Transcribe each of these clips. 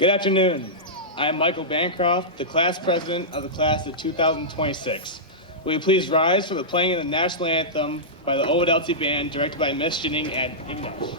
Good afternoon. I am Michael Bancroft, the class president of the class of 2026. Will you please rise for the playing of the national anthem by the Ovid-Elsie band directed by Miss Janine and Ignash.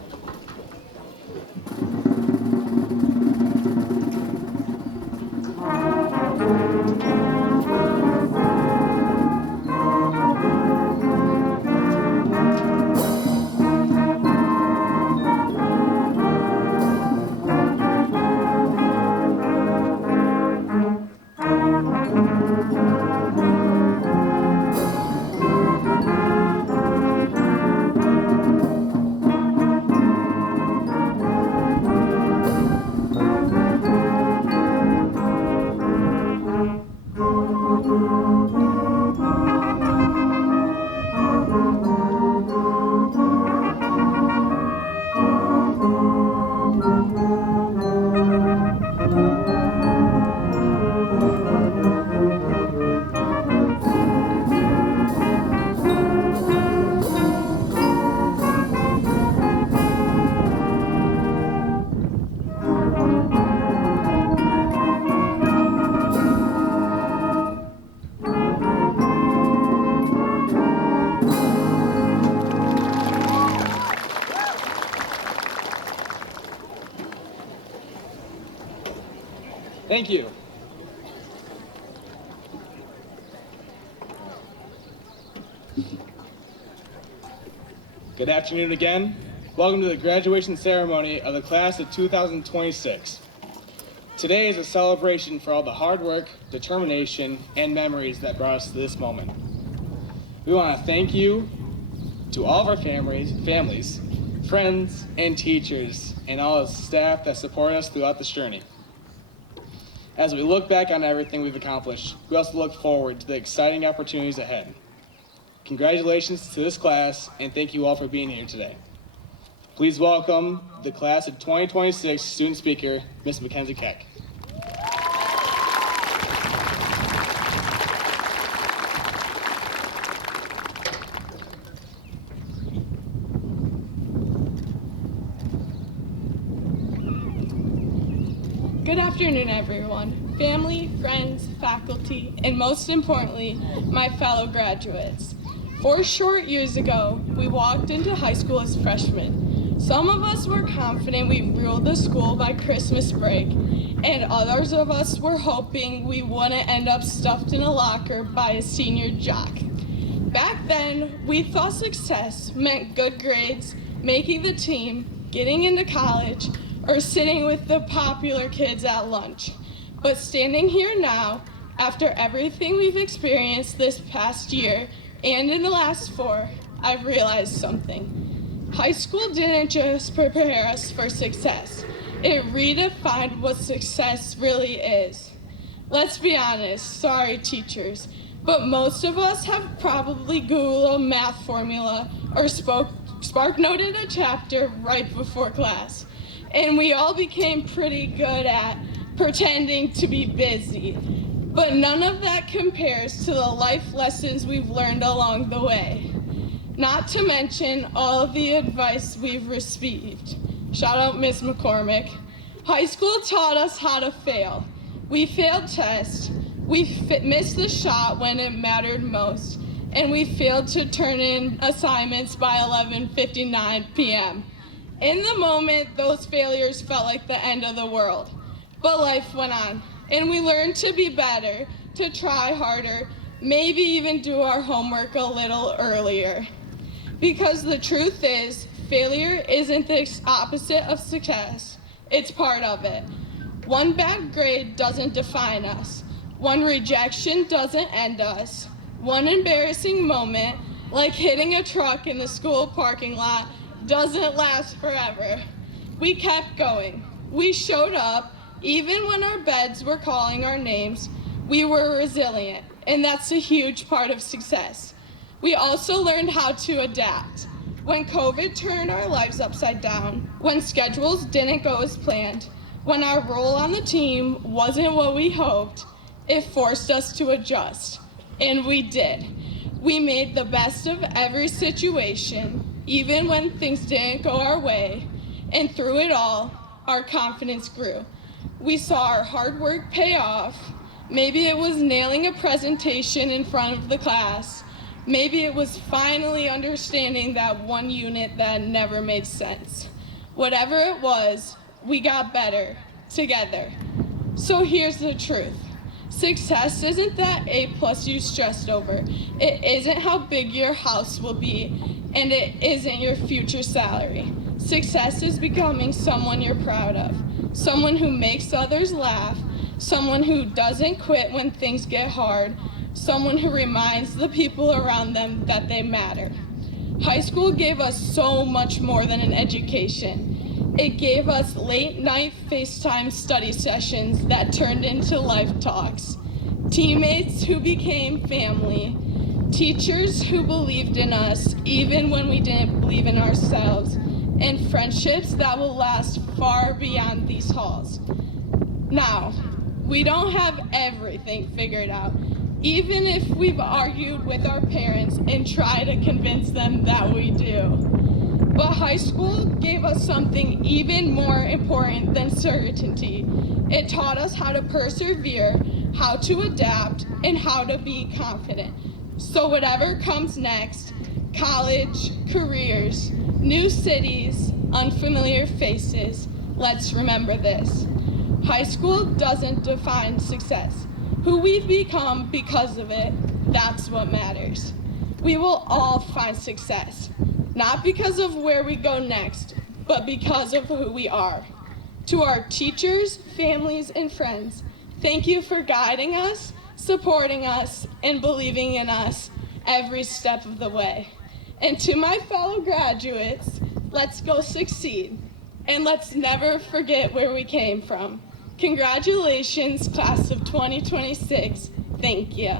Thank you. Good afternoon again. Welcome to the graduation ceremony of the class of 2026. Today is a celebration for all the hard work, determination, and memories that brought us to this moment. We want to thank you to all of our families, friends, and teachers, and all the staff that support us throughout this journey. As we look back on everything we've accomplished, we also look forward to the exciting opportunities ahead. Congratulations to this class, and thank you all for being here today. Please welcome the class of 2026 student speaker, Ms. Mackenzie Keck. Good afternoon, everyone. Family, friends, faculty, and most importantly, my fellow graduates. 4 short years ago, we walked into high school as freshmen. Some of us were confident we ruled the school by Christmas break, and others of us were hoping we wouldn't end up stuffed in a locker by a senior jock. Back then, we thought success meant good grades, making the team, getting into college, or sitting with the popular kids at lunch. But standing here now, after everything we've experienced this past year and in the last 4, I've realized something. High school didn't just prepare us for success. It redefined what success really is. Let's be honest, sorry teachers, but most of us have probably Googled a math formula or spark noted a chapter right before class. And we all became pretty good at pretending to be busy. But none of that compares to the life lessons we've learned along the way. Not to mention all of the advice we've received. Shout out Ms. McCormick. High school taught us how to fail. We failed tests, we missed the shot when it mattered most, and we failed to turn in assignments by 11:59 p.m. In the moment, those failures felt like the end of the world. But life went on, and we learned to be better, to try harder, maybe even do our homework a little earlier. Because the truth is, failure isn't the opposite of success, it's part of it. One bad grade doesn't define us. One rejection doesn't end us. One embarrassing moment, like hitting a truck in the school parking lot, doesn't last forever. We kept going. We showed up, even when our beds were calling our names. We were resilient, and that's a huge part of success. We also learned how to adapt. When COVID turned our lives upside down, when schedules didn't go as planned, when our role on the team wasn't what we hoped, it forced us to adjust, and we did. We made the best of every situation, even when things didn't go our way, and through it all, our confidence grew. we saw our hard work pay off. Maybe it was nailing a presentation in front of the class. Maybe it was finally understanding that one unit that never made sense. Whatever it was, we got better together. So here's the truth. Success isn't that A+ you stressed over. It isn't how big your house will be, and it isn't your future salary. Success is becoming someone you're proud of, someone who makes others laugh, someone who doesn't quit when things get hard, someone who reminds the people around them that they matter. High school gave us so much more than an education. It gave us late-night FaceTime study sessions that turned into life talks, teammates who became family, teachers who believed in us even when we didn't believe in ourselves, and friendships that will last far beyond these halls. Now, we don't have everything figured out, even if we've argued with our parents and tried to convince them that we do. But high school gave us something even more important than certainty. It taught us how to persevere, how to adapt, and how to be confident. So whatever comes next, college, careers, new cities, unfamiliar faces, let's remember this. High school doesn't define success. Who we've become because of it, that's what matters. We will all find success, not because of where we go next, but because of who we are. To our teachers, families, and friends, thank you for guiding us, supporting us, and believing in us every step of the way. And to my fellow graduates, let's go succeed. And let's never forget where we came from. Congratulations, class of 2026. Thank you.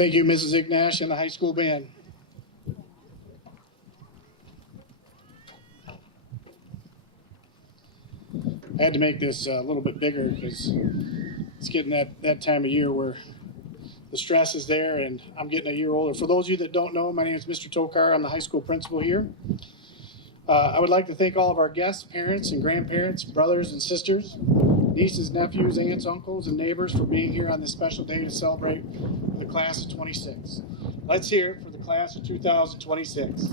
Thank you, Mrs. Ignash and the high school band. I had to make this a little bit bigger because it's getting that time of year where the stress is there and I'm getting a year older. For those of you that don't know, my name is Mr. Tokar. I'm the high school principal here. I would like to thank all of our guests, parents and grandparents, brothers and sisters, nieces, nephews, aunts, uncles, and neighbors for being here on this special day to celebrate the class of 26. Let's hear it for the class of 2026.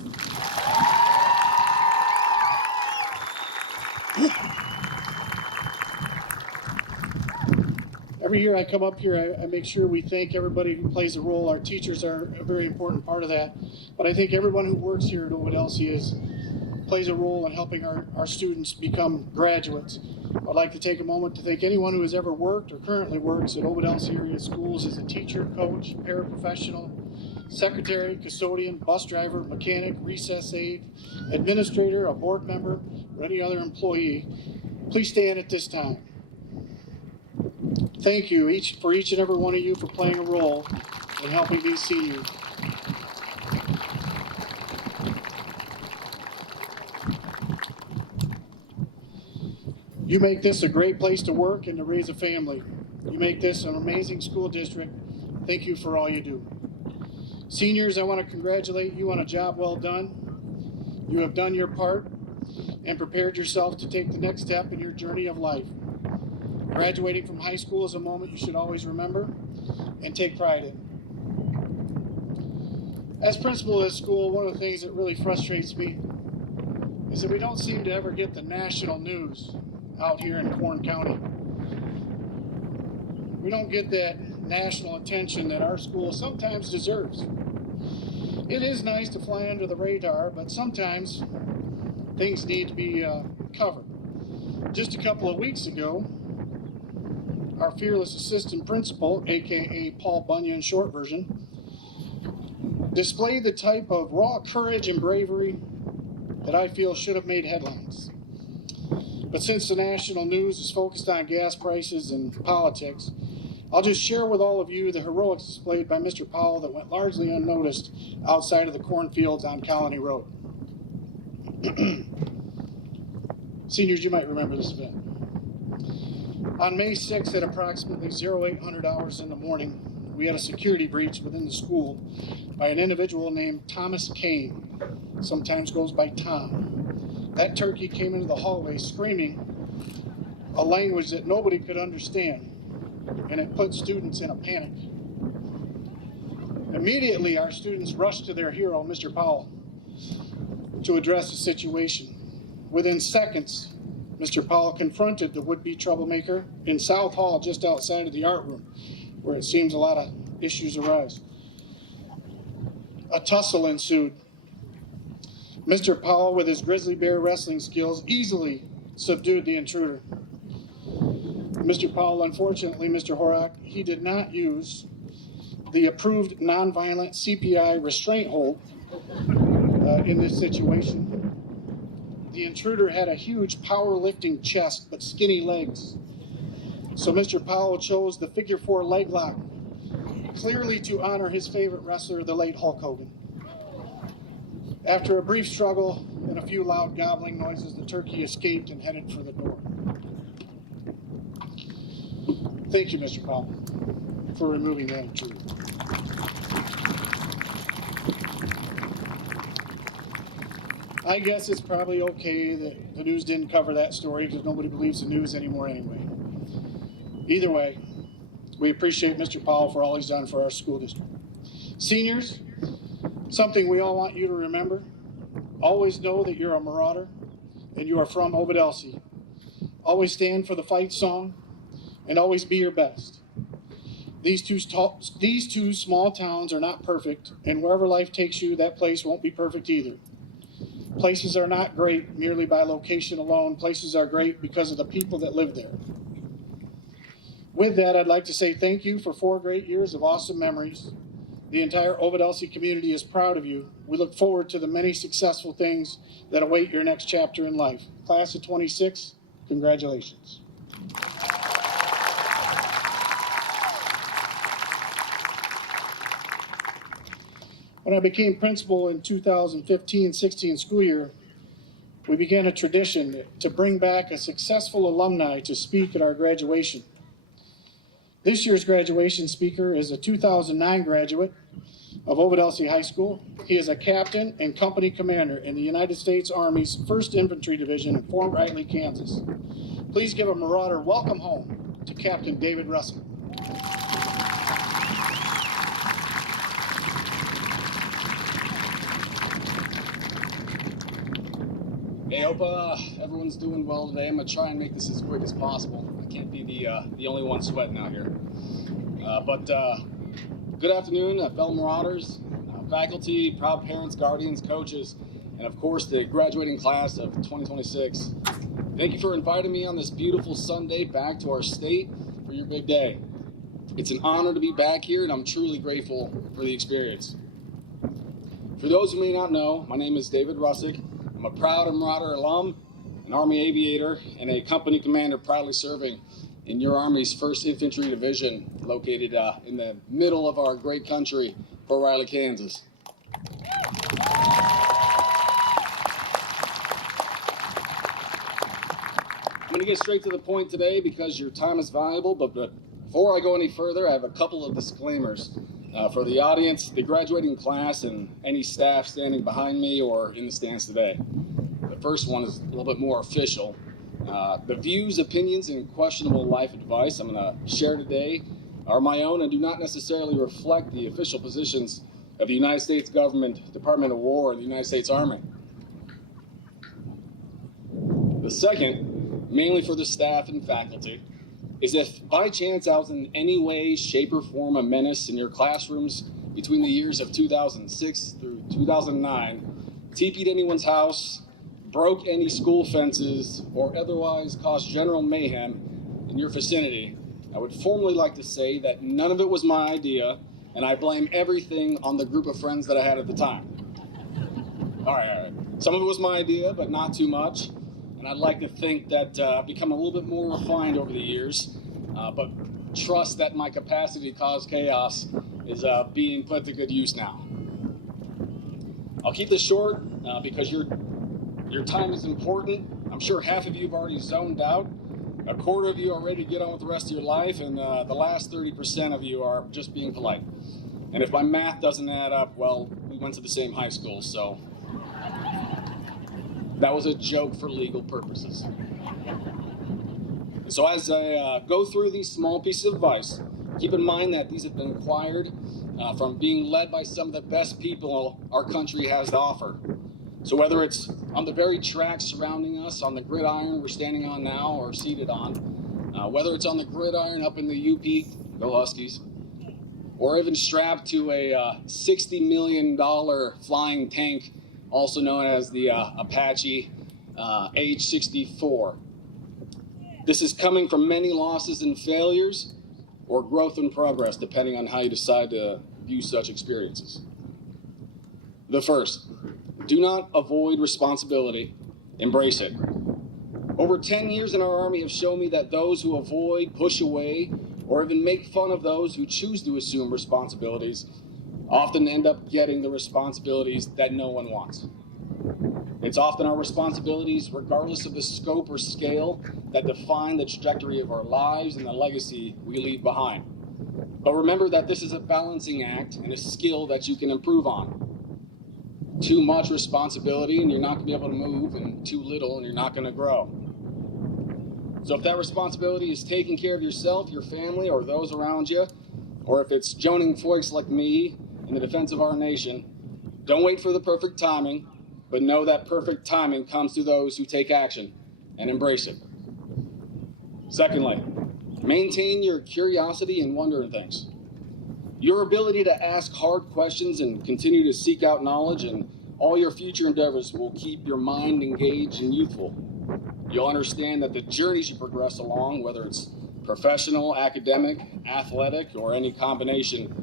Every year I come up here, I make sure we thank everybody who plays a role. Our teachers are a very important part of that. But I think everyone who works here at Ovid-Elsie plays a role in helping our students become graduates. I'd like to take a moment to thank anyone who has ever worked or currently works at Ovid-Elsie area schools as a teacher, coach, paraprofessional, secretary, custodian, bus driver, mechanic, recess aide, administrator, a board member, or any other employee. Please stand at this time. Thank you for each and every one of you for playing a role in helping these seniors. You make this a great place to work and to raise a family. You make this an amazing school district. Thank you for all you do. Seniors, I want to congratulate you on a job well done. You have done your part and prepared yourself to take the next step in your journey of life. Graduating from high school is a moment you should always remember and take pride in. As principal of this school, one of the things that really frustrates me is that we don't seem to ever get the national news out here in Corn County. We don't get that national attention that our school sometimes deserves. It is nice to fly under the radar, but sometimes things need to be covered. Just a couple of weeks ago, our fearless assistant principal, aka Paul Bunyan short version, displayed the type of raw courage and bravery that I feel should have made headlines. But since the national news is focused on gas prices and politics, I'll just share with all of you the heroics displayed by Mr. Powell that went largely unnoticed outside of the cornfields on Colony Road. Seniors, you might remember this event. On May 6th at approximately 0800 hours in the morning, we had a security breach within the school by an individual named Thomas Kane, sometimes goes by Tom. That turkey came into the hallway screaming a language that nobody could understand, and it put students in a panic. Immediately, our students rushed to their hero, Mr. Powell, to address the situation. Within seconds, Mr. Powell confronted the would-be troublemaker in South Hall just outside of the art room, where it seems a lot of issues arise. A tussle ensued. Mr. Powell, with his grizzly bear wrestling skills, easily subdued the intruder. Mr. Powell, unfortunately, Mr. Horak, he did not use the approved nonviolent CPI restraint hold in this situation. The intruder had a huge powerlifting chest, but skinny legs. So Mr. Powell chose the figure 4 leg lock, clearly to honor his favorite wrestler, the late Hulk Hogan. After a brief struggle and a few loud gobbling noises, the turkey escaped and headed for the door. Thank you, Mr. Powell, for removing that intruder. I guess it's probably okay that the news didn't cover that story because nobody believes the news anymore anyway. Either way, we appreciate Mr. Powell for all he's done for our school district. Seniors, something we all want you to remember, always know that you're a Marauder and you are from Ovid-Elsie. Always stand for the fight song and always be your best. These two small towns are not perfect, and wherever life takes you, that place won't be perfect either. Places are not great merely by location alone. Places are great because of the people that live there. With that, I'd like to say thank you for 4 great years of awesome memories. The entire Ovid-Elsie community is proud of you. We look forward to the many successful things that await your next chapter in life. Class of 26, congratulations. When I became principal in 2015-16 school year, we began a tradition to bring back a successful alumni to speak at our graduation. This year's graduation speaker is a 2009 graduate of Ovid-Elsie High School. He is a captain and company commander in the United States Army's 1st Infantry Division in Fort Riley, Kansas. Please give a Marauder welcome home to Captain David Russell. Hey, hope everyone's doing well today. I'm gonna try and make this as quick as possible. I can't be the only one sweating out here. Good afternoon, fellow Marauders, faculty, proud parents, guardians, coaches, and of course the graduating class of 2026. Thank you for inviting me on this beautiful Sunday back to our state for your big day. It's an honor to be back here, and I'm truly grateful for the experience. For those who may not know, my name is David Russick. I'm a proud Marauder alum, an Army aviator, and a company commander proudly serving in your Army's 1st Infantry Division, located in the middle of our great country, Fort Riley, Kansas. I'm going to get straight to the point today because your time is valuable, but before I go any further, I have a couple of disclaimers for the audience, the graduating class, and any staff standing behind me or in the stands today. The first one is a little bit more official. The views, opinions, and questionable life advice I'm going to share today are my own and do not necessarily reflect the official positions of the United States government, Department of War, and the United States Army. The second, mainly for the staff and faculty, is if by chance I was in any way, shape, or form a menace in your classrooms between the years of 2006 through 2009, TP'd anyone's house, broke any school fences, or otherwise caused general mayhem in your vicinity, I would formally like to say that none of it was my idea, and I blame everything on the group of friends that I had at the time. All right. Some of it was my idea, but not too much. And I'd like to think that I've become a little bit more refined over the years, but trust that my capacity to cause chaos is being put to good use now. I'll keep this short because your time is important. I'm sure half of you have already zoned out. A quarter of you are ready to get on with the rest of your life, and the last 30% of you are just being polite. And if my math doesn't add up, well, we went to the same high school, so that was a joke for legal purposes. So as I go through these small pieces of advice, keep in mind that these have been acquired from being led by some of the best people our country has to offer. So whether it's on the very track surrounding us, on the gridiron we're standing on now or seated on, whether it's on the gridiron up in the UP, go Huskies, or even strapped to a $60 million flying tank, also known as the Apache H-64. This is coming from many losses and failures or growth and progress, depending on how you decide to view such experiences. The first, do not avoid responsibility, embrace it. Over 10 years in our Army have shown me that those who avoid, push away, or even make fun of those who choose to assume responsibilities often end up getting the responsibilities that no one wants. It's often our responsibilities, regardless of the scope or scale, that define the trajectory of our lives and the legacy we leave behind. But remember that this is a balancing act and a skill that you can improve on. Too much responsibility and you're not going to be able to move, and too little and you're not going to grow. So if that responsibility is taking care of yourself, your family, or those around you, or if it's joining folks like me in the defense of our nation, don't wait for the perfect timing, but know that perfect timing comes to those who take action and embrace it. Secondly, maintain your curiosity and wonder in things. Your ability to ask hard questions and continue to seek out knowledge in all your future endeavors will keep your mind engaged and youthful. You'll understand that the journeys you progress along, whether it's professional, academic, athletic, or any combination,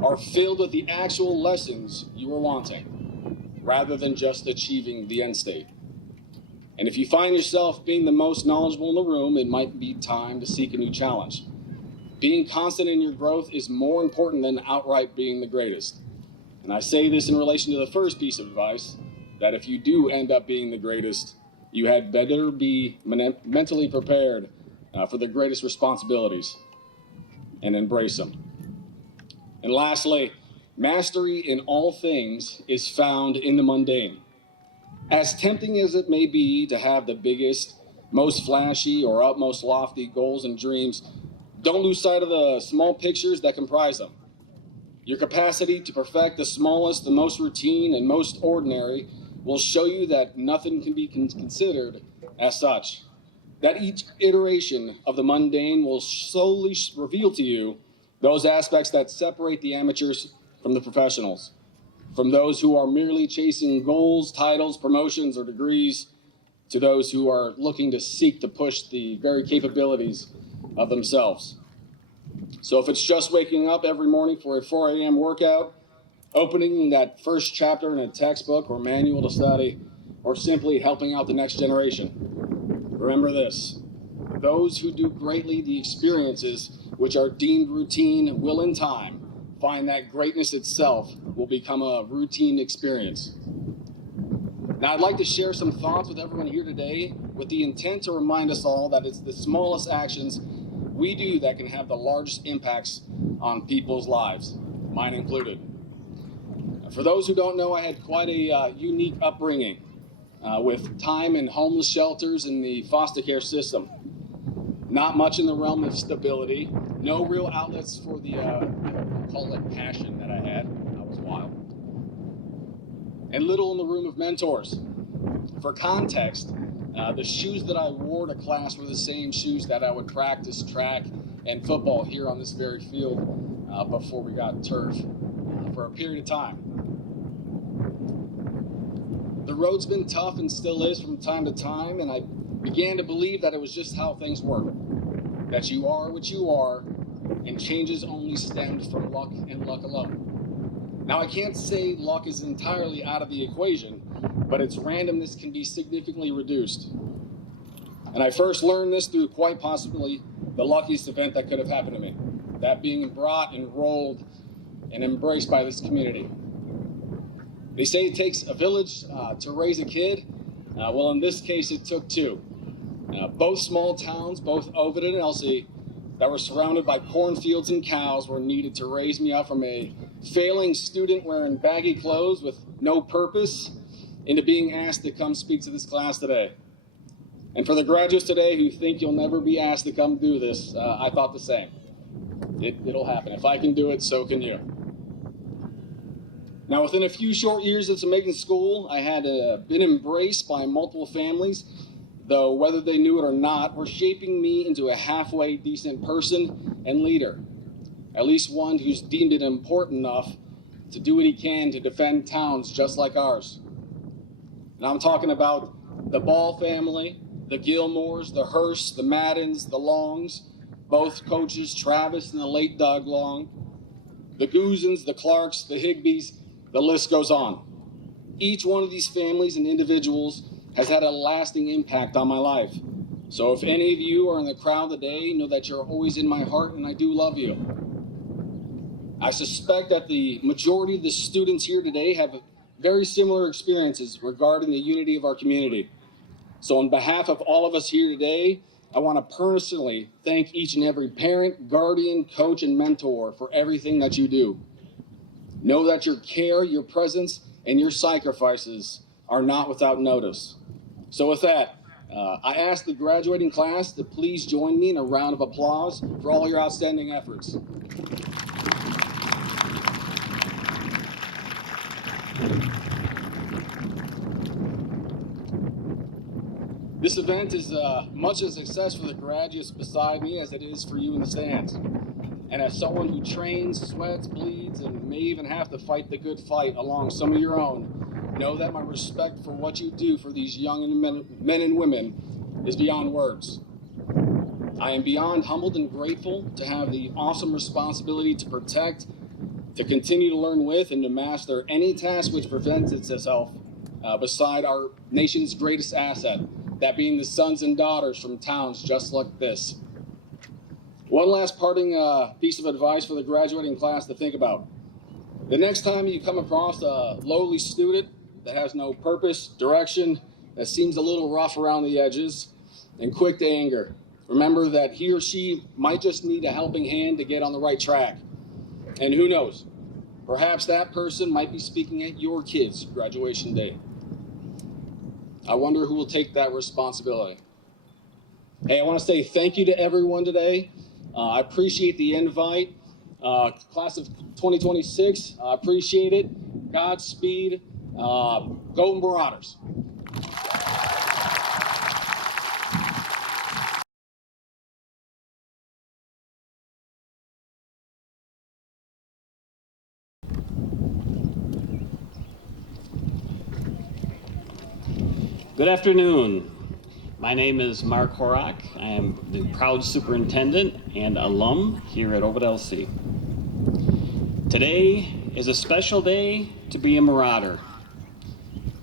are filled with the actual lessons you were wanting, rather than just achieving the end state. And if you find yourself being the most knowledgeable in the room, it might be time to seek a new challenge. Being constant in your growth is more important than outright being the greatest. And I say this in relation to the first piece of advice, that if you do end up being the greatest, you had better be mentally prepared for the greatest responsibilities and embrace them. And lastly, mastery in all things is found in the mundane. As tempting as it may be to have the biggest, most flashy, or utmost lofty goals and dreams, don't lose sight of the small pictures that comprise them. Your capacity to perfect the smallest, the most routine, and most ordinary will show you that nothing can be considered as such. That each iteration of the mundane will slowly reveal to you those aspects that separate the amateurs from the professionals, from those who are merely chasing goals, titles, promotions, or degrees, to those who are looking to seek to push the very capabilities of themselves. So if it's just waking up every morning for a 4 a.m. workout, opening that first chapter in a textbook or manual to study, or simply helping out the next generation, remember this: those who do greatly the experiences which are deemed routine will in time find that greatness itself will become a routine experience. Now, I'd like to share some thoughts with everyone here today with the intent to remind us all that it's the smallest actions we do that can have the largest impacts on people's lives, mine included. For those who don't know, I had quite a unique upbringing with time in homeless shelters in the foster care system. Not much in the realm of stability, no real outlets for the, call it passion that I had. I was wild. And little in the room of mentors. For context, the shoes that I wore to class were the same shoes that I would practice track and football here on this very field before we got turf for a period of time. The road's been tough and still is from time to time, and I began to believe that it was just how things work. That you are what you are, and changes only stemmed from luck and luck alone. Now, I can't say luck is entirely out of the equation, but its randomness can be significantly reduced. And I first learned this through quite possibly the luckiest event that could have happened to me, that being brought, enrolled, and embraced by this community. They say it takes a village to raise a kid. Well, in this case, it took two. Both small towns, both Ovid and Elsie, that were surrounded by cornfields and cows, were needed to raise me up from a failing student wearing baggy clothes with no purpose into being asked to come speak to this class today. And for the graduates today who think you'll never be asked to come do this, I thought the same. It'll happen. If I can do it, so can you. Now, within a few short years of making school, I had been embraced by multiple families, though whether they knew it or not, were shaping me into a halfway decent person and leader, at least one who's deemed it important enough to do what he can to defend towns just like ours. And I'm talking about the Ball family, the Gilmores, the Hursts, the Maddens, the Longs, both coaches Travis and the late Doug Long, the Goosens, the Clarks, the Higbees, the list goes on. Each one of these families and individuals has had a lasting impact on my life. So if any of you are in the crowd today, know that you're always in my heart and I do love you. I suspect that the majority of the students here today have very similar experiences regarding the unity of our community. So on behalf of all of us here today, I want to personally thank each and every parent, guardian, coach, and mentor for everything that you do. Know that your care, your presence, and your sacrifices are not without notice. So with that, I ask the graduating class to please join me in a round of applause for all your outstanding efforts. This event is much a success for the graduates beside me as it is for you in the stands. And as someone who trains, sweats, bleeds, and may even have to fight the good fight along some of your own, know that my respect for what you do for these young men and women is beyond words. I am beyond humbled and grateful to have the awesome responsibility to protect, to continue to learn with, and to master any task which presents itself beside our nation's greatest asset, that being the sons and daughters from towns just like this. One last parting piece of advice for the graduating class to think about. The next time you come across a lowly student that has no purpose, direction, that seems a little rough around the edges, and quick to anger, remember that he or she might just need a helping hand to get on the right track. And who knows, perhaps that person might be speaking at your kid's graduation day. I wonder who will take that responsibility. Hey, I want to say thank you to everyone today. I appreciate the invite. Class of 2026, I appreciate it. Godspeed. Go Marauders. Good afternoon. My name is Mark Horak. I am the proud superintendent and alum here at Ovid-Elsie. Today is a special day to be a Marauder.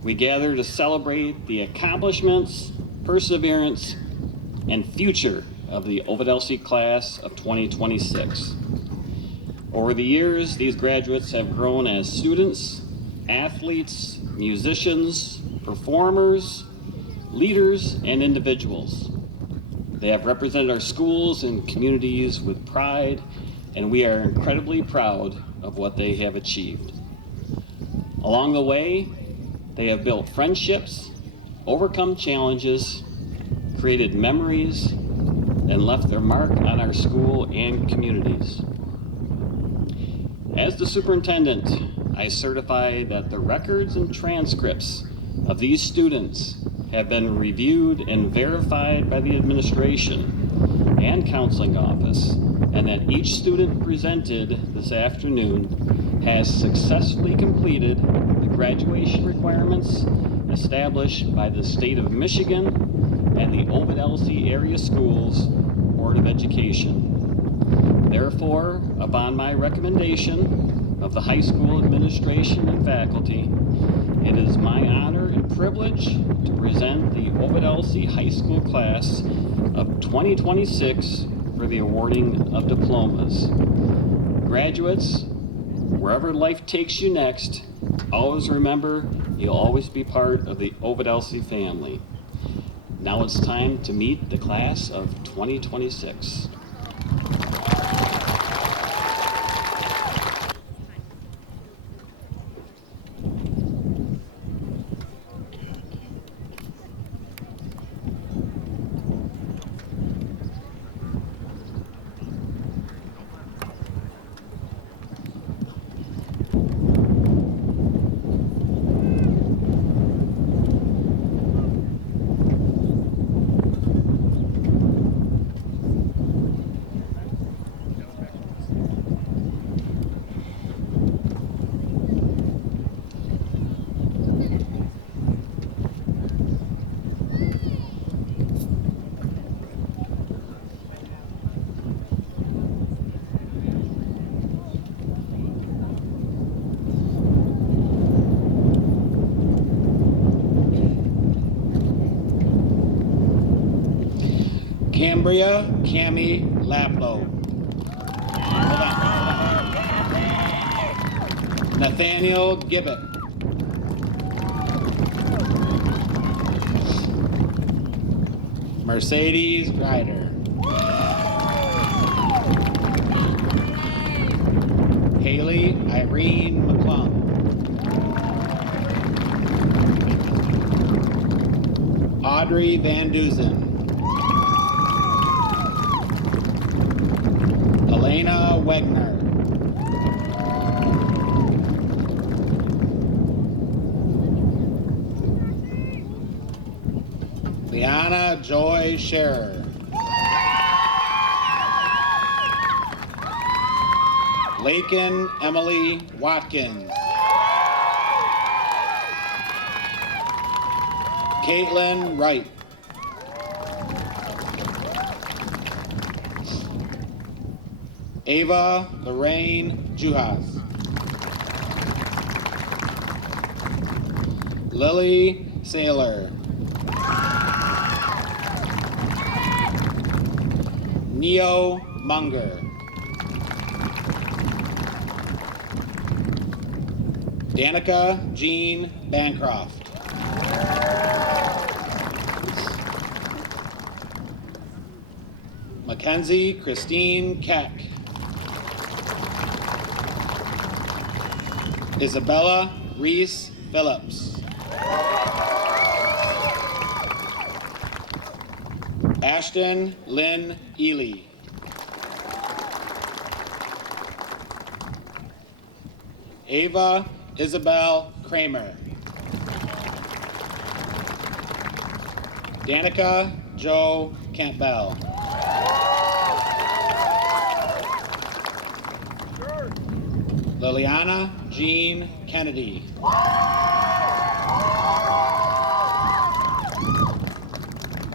We gather to celebrate the accomplishments, perseverance, and future of the Ovid-Elsie class of 2026. Over the years, these graduates have grown as students, athletes, musicians, performers, leaders, and individuals. They have represented our schools and communities with pride, and we are incredibly proud of what they have achieved. Along the way, they have built friendships, overcome challenges, created memories, and left their mark on our school and communities. As the superintendent, I certify that the records and transcripts of these students have been reviewed and verified by the administration and counseling office, and that each student presented this afternoon has successfully completed the graduation requirements established by the state of Michigan and the Ovid-Elsie Area Schools Board of Education. Therefore, upon my recommendation of the high school administration and faculty, it is my honor and privilege to present the Ovid-Elsie High School class of 2026 for the awarding of diplomas. Graduates, wherever life takes you next, always remember you'll always be part of the Ovid-Elsie family. Now it's time to meet the class of 2026. Cambria Cami Laplow. Nathaniel Gibbett. Mercedes Grider. Haley Irene McClung. Audrey Van Duzen. Elena Wegner. Liana Joy Scherer. Lakin Emily Watkins. Caitlin Wright. Ava Lorraine Juhas. Lily Saylor. Neo Munger. Danica Jean Bancroft. Mackenzie Christine Keck. Isabella Reese Phillips. Ashton Lynn Ely. Ava Isabel Kramer. Danica Joe Campbell. Liliana Jean Kennedy.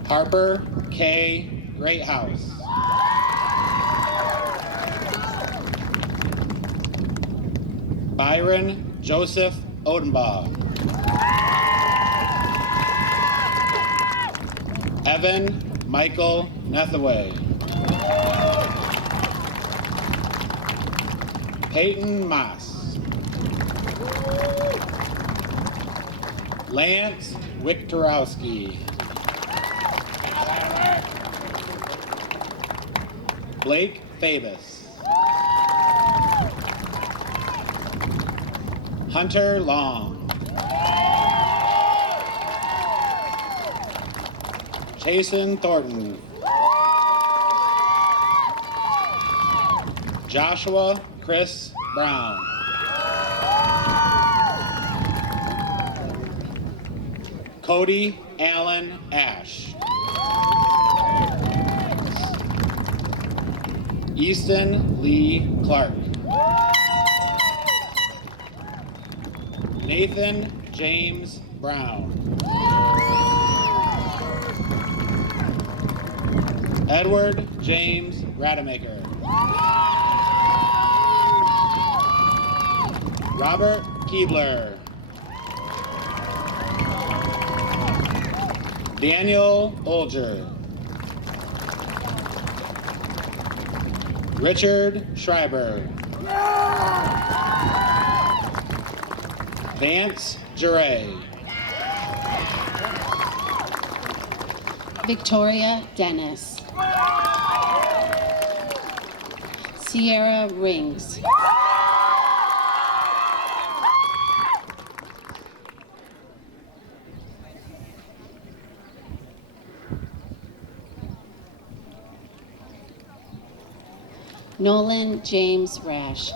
Harper K. Greathouse. Byron Joseph Odenbaugh. Evan Michael Nethaway. Peyton Moss. Lance Wiktorowski. Blake Fabus. Hunter Long. Jason Thornton. Joshua Chris Brown. Cody Allen Ash. Easton Lee Clark. Nathan James Brown. Edward James Rademacher. Robert Keebler. Daniel Olger. Richard Schreiber. Vance Juray. Victoria Dennis. Sierra Rings. Nolan James Rash.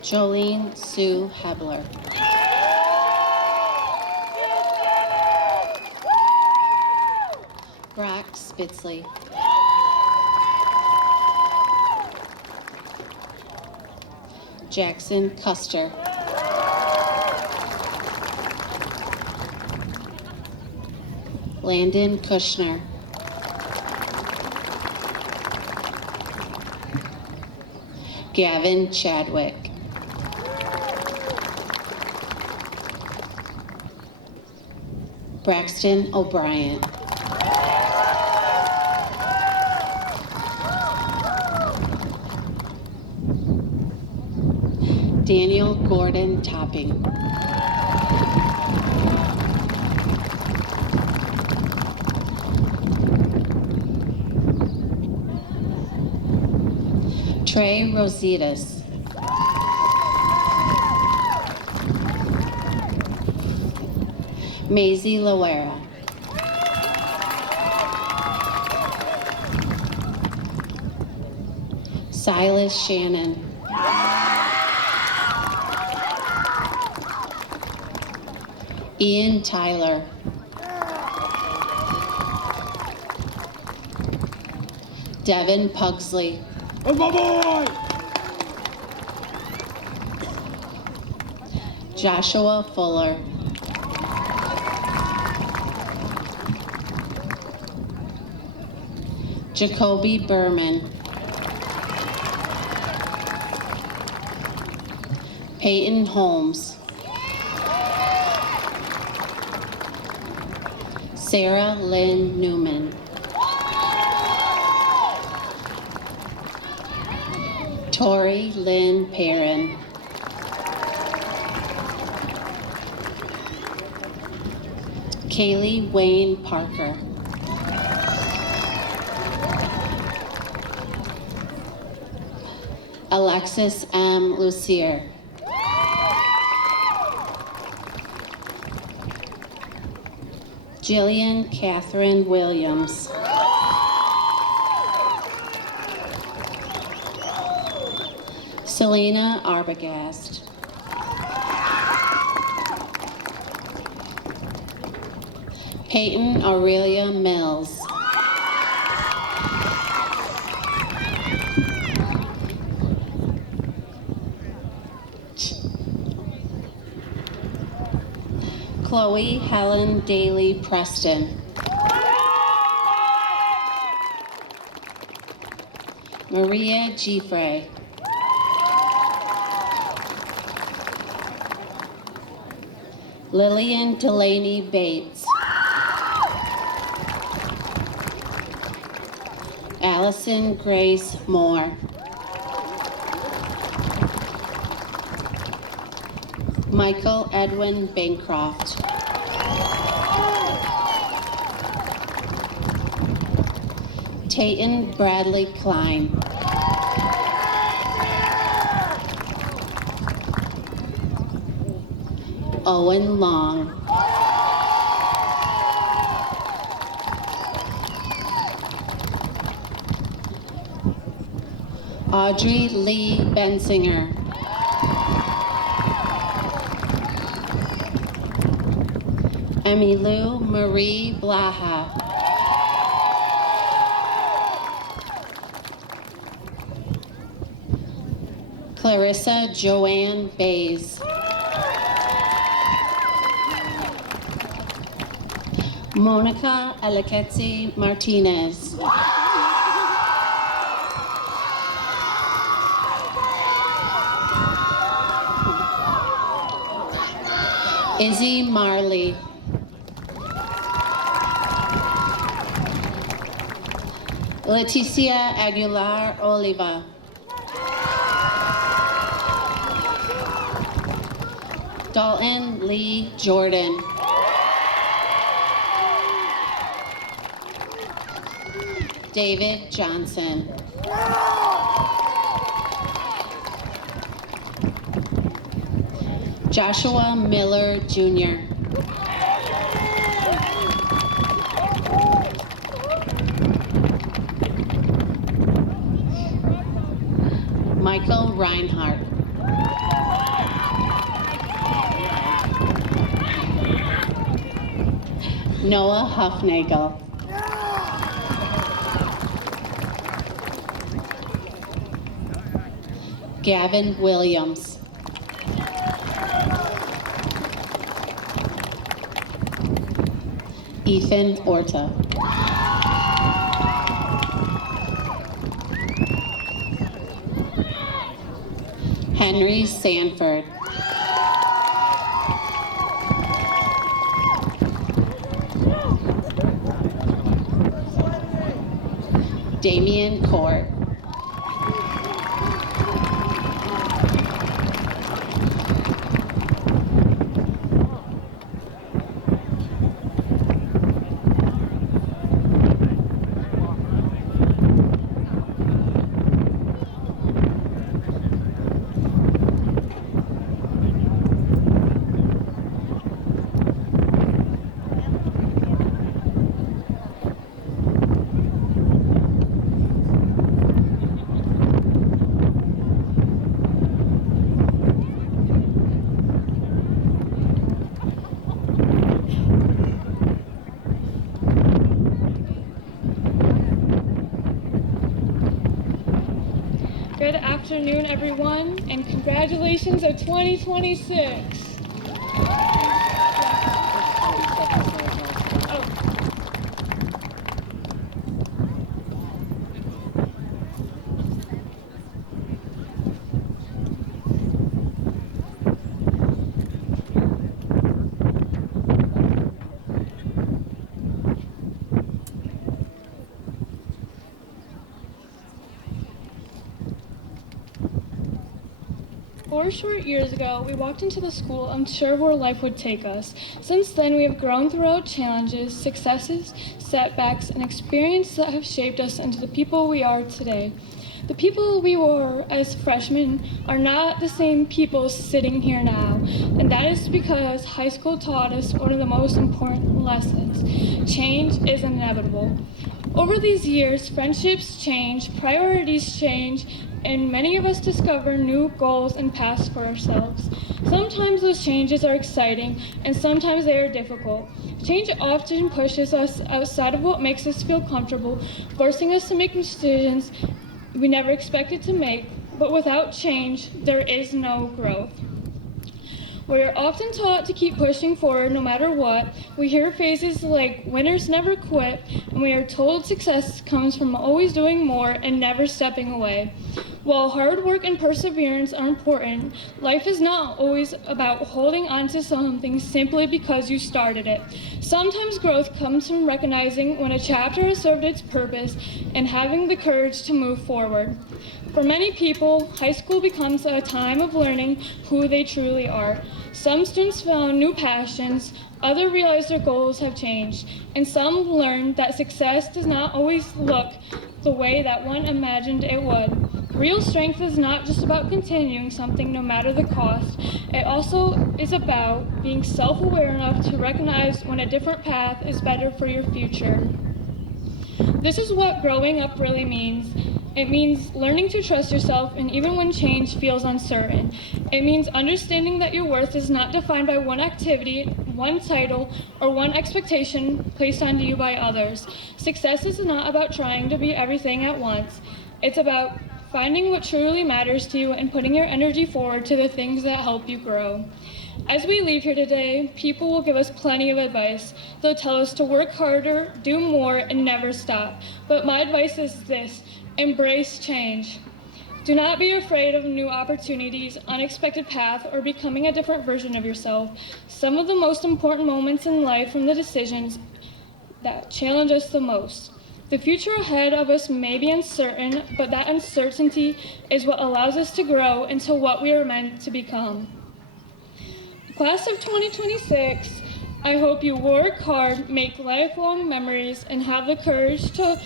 Jolene Sue Hebler. Brock Spitzley. Jackson Custer. Landon Kushner. Gavin Chadwick. Braxton O'Brien. Daniel Gordon Topping. Trey Rositas. Maisie Loera. Silas Shannon. Ian Tyler. Devin Pugsley. That's my boy! Joshua Fuller. Jacoby Berman. Peyton Holmes. Sarah Lynn Newman. Tori Lynn Perrin. Kaylee Wayne Parker. Alexis M. Lucier. Jillian Catherine Williams. Selena Arbogast. Peyton Aurelia Mills. Chloe Helen Daly Preston. Maria Giffray. Lillian Delaney Bates. Allison Grace Moore. Michael Edwin Bancroft. Tayton Bradley Klein. Owen Long. Audrey Lee Bensinger. Emilou Marie Blaha. Clarissa Joanne Bays. Monica Aleketsi Martinez. Izzy Marley. Leticia Aguilar Oliva. Dalton Lee Jordan. David Johnson. Joshua Miller Jr. Michael Reinhardt. Noah Huffnagel. Gavin Williams. Ethan Orta. Henry Sanford. Damian Court. Good afternoon, everyone, and congratulations of 2026. 4 short years ago, we walked into the school unsure of where life would take us. Since then, we have grown throughout challenges, successes, setbacks, and experiences that have shaped us into the people we are today. The people we were as freshmen are not the same people sitting here now, and that is because high school taught us one of the most important lessons. Change is inevitable. Over these years, friendships change, priorities change, and many of us discover new goals and paths for ourselves. Sometimes those changes are exciting, and sometimes they are difficult. Change often pushes us outside of what makes us feel comfortable, forcing us to make decisions we never expected to make, but without change, there is no growth. We are often taught to keep pushing forward no matter what. We hear phrases like winners never quit, and we are told success comes from always doing more and never stepping away. While hard work and perseverance are important, life is not always about holding on to something simply because you started it. Sometimes growth comes from recognizing when a chapter has served its purpose and having the courage to move forward. For many people, high school becomes a time of learning who they truly are. Some students found new passions, others realized their goals have changed, and some learned that success does not always look the way that one imagined it would. Real strength is not just about continuing something no matter the cost. It also is about being self-aware enough to recognize when a different path is better for your future. This is what growing up really means. It means learning to trust yourself, and even when change feels uncertain. It means understanding that your worth is not defined by one activity, one title, or one expectation placed onto you by others. Success is not about trying to be everything at once. It's about finding what truly matters to you and putting your energy forward to the things that help you grow. As we leave here today, people will give us plenty of advice. They'll tell us to work harder, do more, and never stop. But my advice is this: embrace change. Do not be afraid of new opportunities, unexpected paths, or becoming a different version of yourself. Some of the most important moments in life from the decisions that challenge us the most. The future ahead of us may be uncertain, but that uncertainty is what allows us to grow into what we are meant to become. Class of 2026, I hope you work hard, make lifelong memories, and have the courage to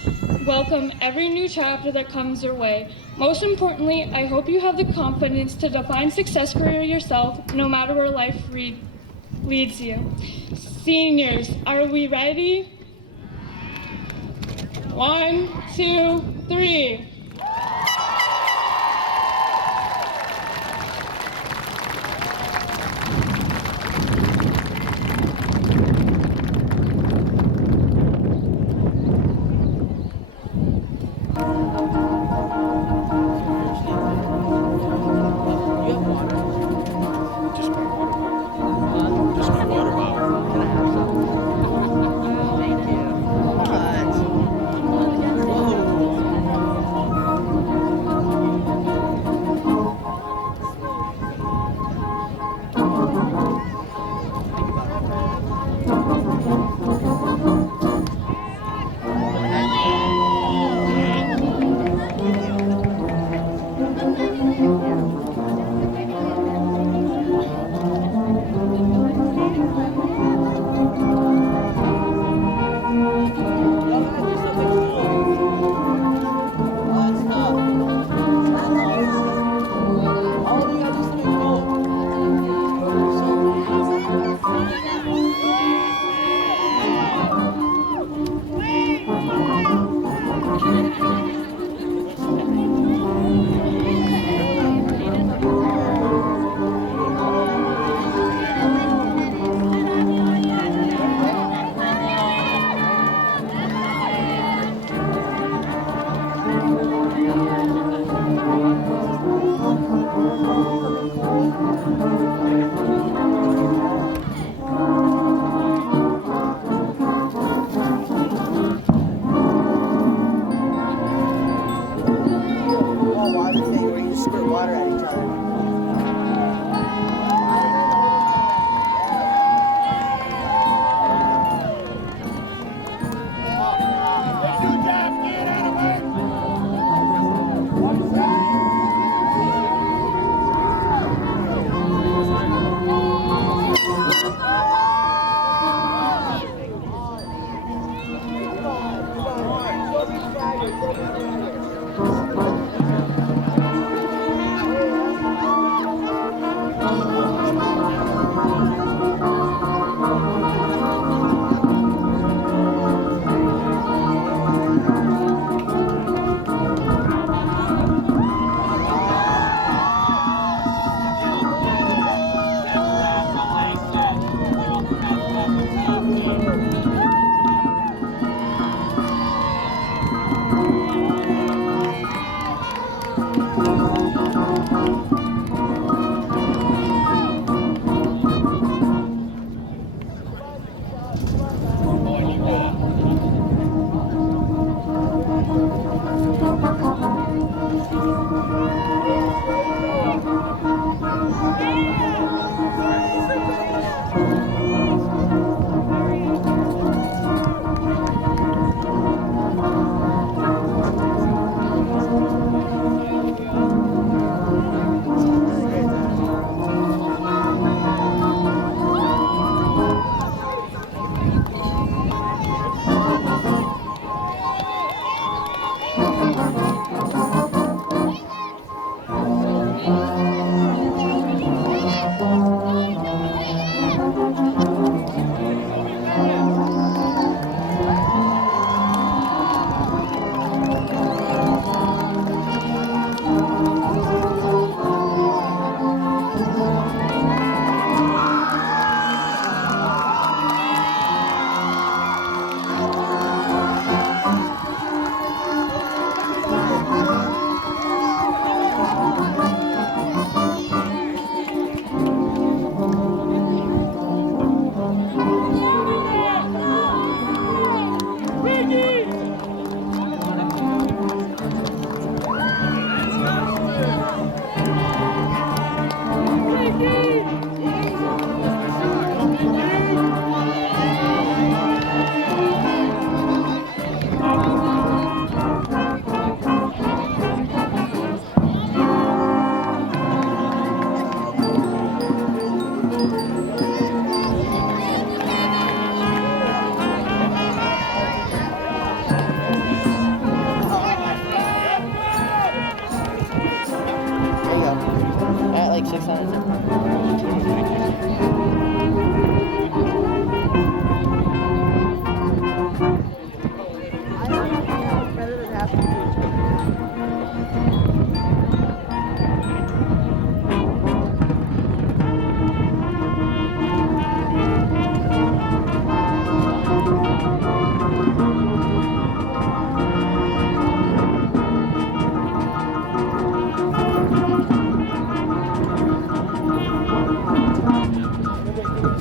welcome every new chapter that comes your way. Most importantly, I hope you have the confidence to define success for yourself, no matter where life leads you. Seniors, are we ready? 1, 2, 3.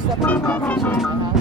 separate classes in my house.